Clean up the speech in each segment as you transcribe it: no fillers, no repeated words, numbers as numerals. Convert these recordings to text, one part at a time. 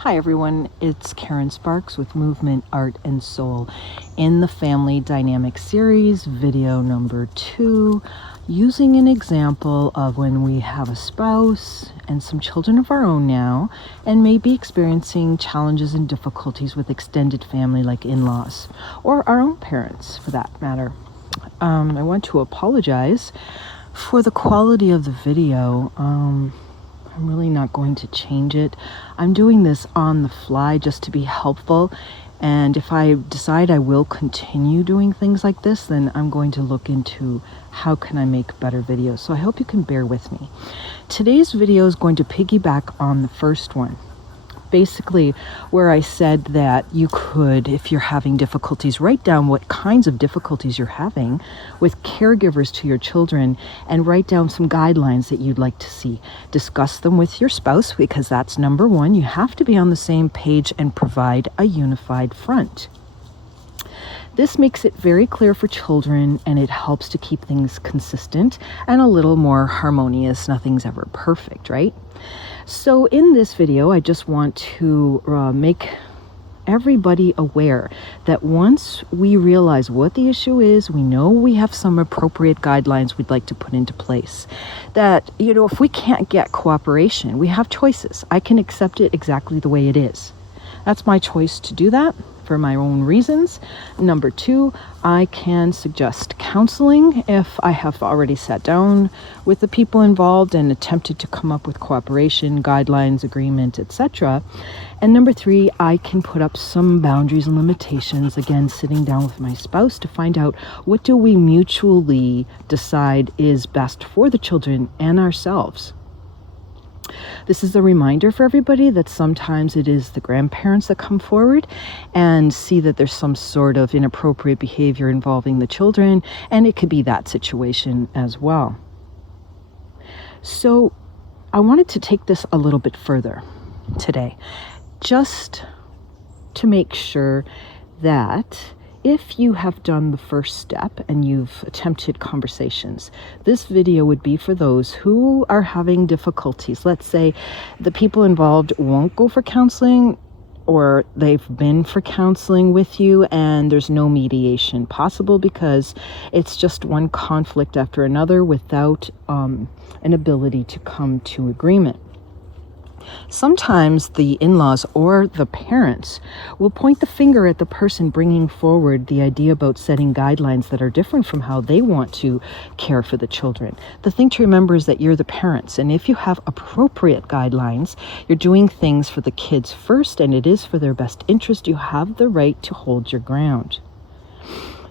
Hi everyone, it's Karen Sparks with Movement, Art, and Soul in the Family Dynamic Series, video number 2, using an example of when we have a spouse and some children of our own now, and may be experiencing challenges and difficulties with extended family like in-laws, or our own parents for that matter. I want to apologize for the quality of the video. I'm really not going to change it. I'm doing this on the fly just to be helpful. And if I decide I will continue doing things like this, then I'm going to look into how can I make better videos. So I hope you can bear with me. Today's video is going to piggyback on the first one. Basically, where I said that you could, if you're having difficulties, write down what kinds of difficulties you're having with caregivers to your children and write down some guidelines that you'd like to see. Discuss them with your spouse because that's number one. You have to be on the same page and provide a unified front. This makes it very clear for children and it helps to keep things consistent and a little more harmonious. Nothing's ever perfect, right? So in this video, I just want to make everybody aware that once we realize what the issue is, we know we have some appropriate guidelines we'd like to put into place. That, if we can't get cooperation, we have choices. I can accept it exactly the way it is. That's my choice to do that for my own reasons. Number 2, I can suggest counseling if I have already sat down with the people involved and attempted to come up with cooperation, guidelines, agreement, etc. And number 3, I can put up some boundaries and limitations, again, sitting down with my spouse to find out what do we mutually decide is best for the children and ourselves. This is a reminder for everybody that sometimes it is the grandparents that come forward and see that there's some sort of inappropriate behavior involving the children, and it could be that situation as well. So I wanted to take this a little bit further today, just to make sure that if you have done the first step and you've attempted conversations, this video would be for those who are having difficulties. Let's say the people involved won't go for counseling, or they've been for counseling with you and there's no mediation possible because it's just one conflict after another without an ability to come to agreement. Sometimes the in-laws or the parents will point the finger at the person bringing forward the idea about setting guidelines that are different from how they want to care for the children. The thing to remember is that you're the parents, and if you have appropriate guidelines, you're doing things for the kids first, and it is for their best interest. You have the right to hold your ground.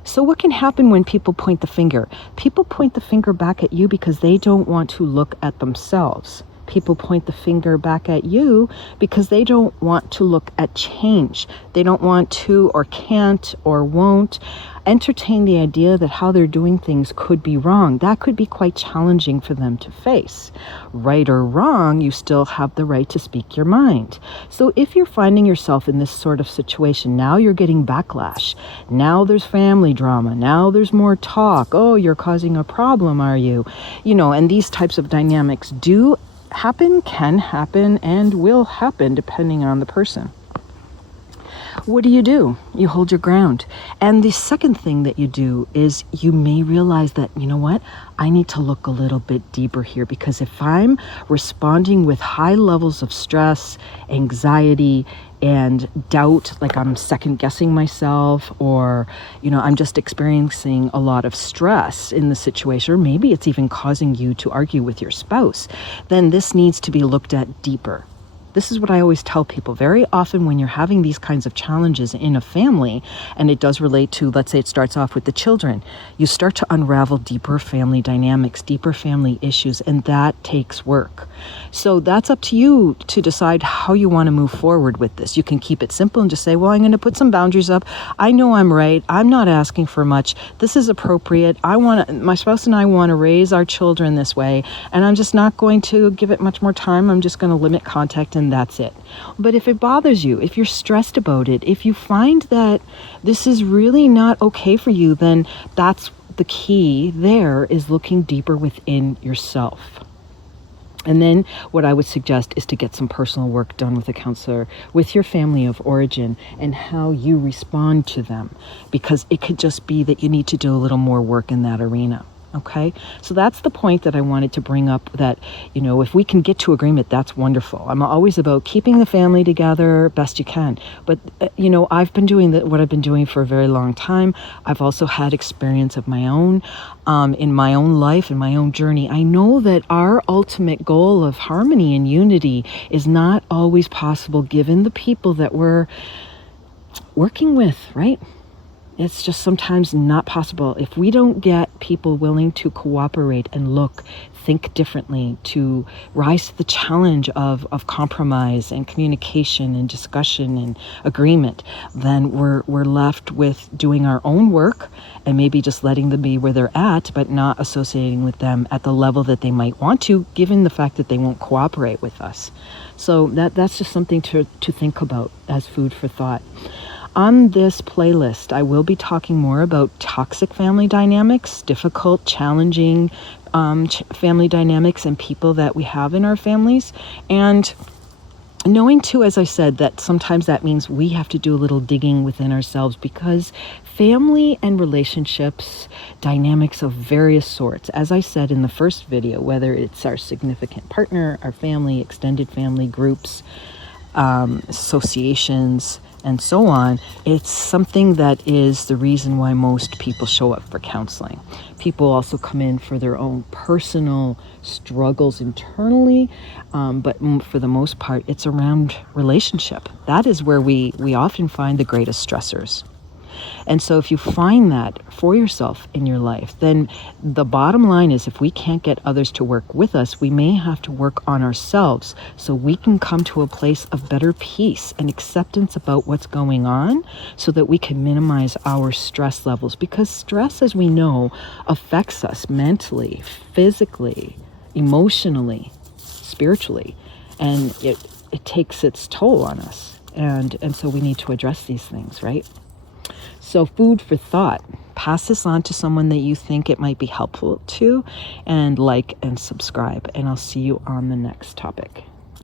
So what can happen when people point the finger? People point the finger back at you because they don't want to look at themselves. People point the finger back at you because they don't want to look at change. They don't want to or can't or won't entertain the idea that how they're doing things could be wrong. That could be quite challenging for them to face. Right or wrong, you still have the right to speak your mind. So if you're finding yourself in this sort of situation, now you're getting backlash. Now there's family drama. Now there's more talk. Oh, you're causing a problem, are you? And these types of dynamics do happen, can happen, and will happen depending on the person. What do? You hold your ground. And the second thing that you do is you may realize that, I need to look a little bit deeper here, because if I'm responding with high levels of stress, anxiety, and doubt, like I'm second guessing myself, or, I'm just experiencing a lot of stress in the situation, or maybe it's even causing you to argue with your spouse, then this needs to be looked at deeper. This is what I always tell people. Very often when you're having these kinds of challenges in a family, and it does relate to, let's say it starts off with the children, you start to unravel deeper family dynamics, deeper family issues, and that takes work. So that's up to you to decide how you want to move forward with this. You can keep it simple and just say, well, I'm going to put some boundaries up. I know I'm right. I'm not asking for much. This is appropriate. My spouse and I want to raise our children this way, and I'm just not going to give it much more time. I'm just going to limit contact, and that's it. But if it bothers you, if you're stressed about it, if you find that this is really not okay for you, then that's the key there, is looking deeper within yourself. And then what I would suggest is to get some personal work done with a counselor with your family of origin and how you respond to them, because it could just be that you need to do a little more work in that arena. Okay, so that's the point that I wanted to bring up, that, if we can get to agreement, that's wonderful. I'm always about keeping the family together best you can. But, I've been doing what I've been doing for a very long time. I've also had experience of my own in my own life and my own journey. I know that our ultimate goal of harmony and unity is not always possible given the people that we're working with, right? It's just sometimes not possible. If we don't get people willing to cooperate and think differently, to rise to the challenge of compromise and communication and discussion and agreement, then we're left with doing our own work and maybe just letting them be where they're at, but not associating with them at the level that they might want to, given the fact that they won't cooperate with us. So that's just something to think about as food for thought. On this playlist, I will be talking more about toxic family dynamics, difficult, challenging family dynamics and people that we have in our families. And knowing too, as I said, that sometimes that means we have to do a little digging within ourselves, because family and relationships, dynamics of various sorts, as I said in the first video, whether it's our significant partner, our family, extended family groups, associations, and so on, it's something that is the reason why most people show up for counseling. People also come in for their own personal struggles internally, but for the most part, it's around relationship. That is where we often find the greatest stressors. And so if you find that for yourself in your life, then the bottom line is, if we can't get others to work with us, we may have to work on ourselves so we can come to a place of better peace and acceptance about what's going on, so that we can minimize our stress levels. Because stress, as we know, affects us mentally, physically, emotionally, spiritually, and it takes its toll on us. And so we need to address these things, right? So food for thought. Pass this on to someone that you think it might be helpful to, and like and subscribe. And I'll see you on the next topic.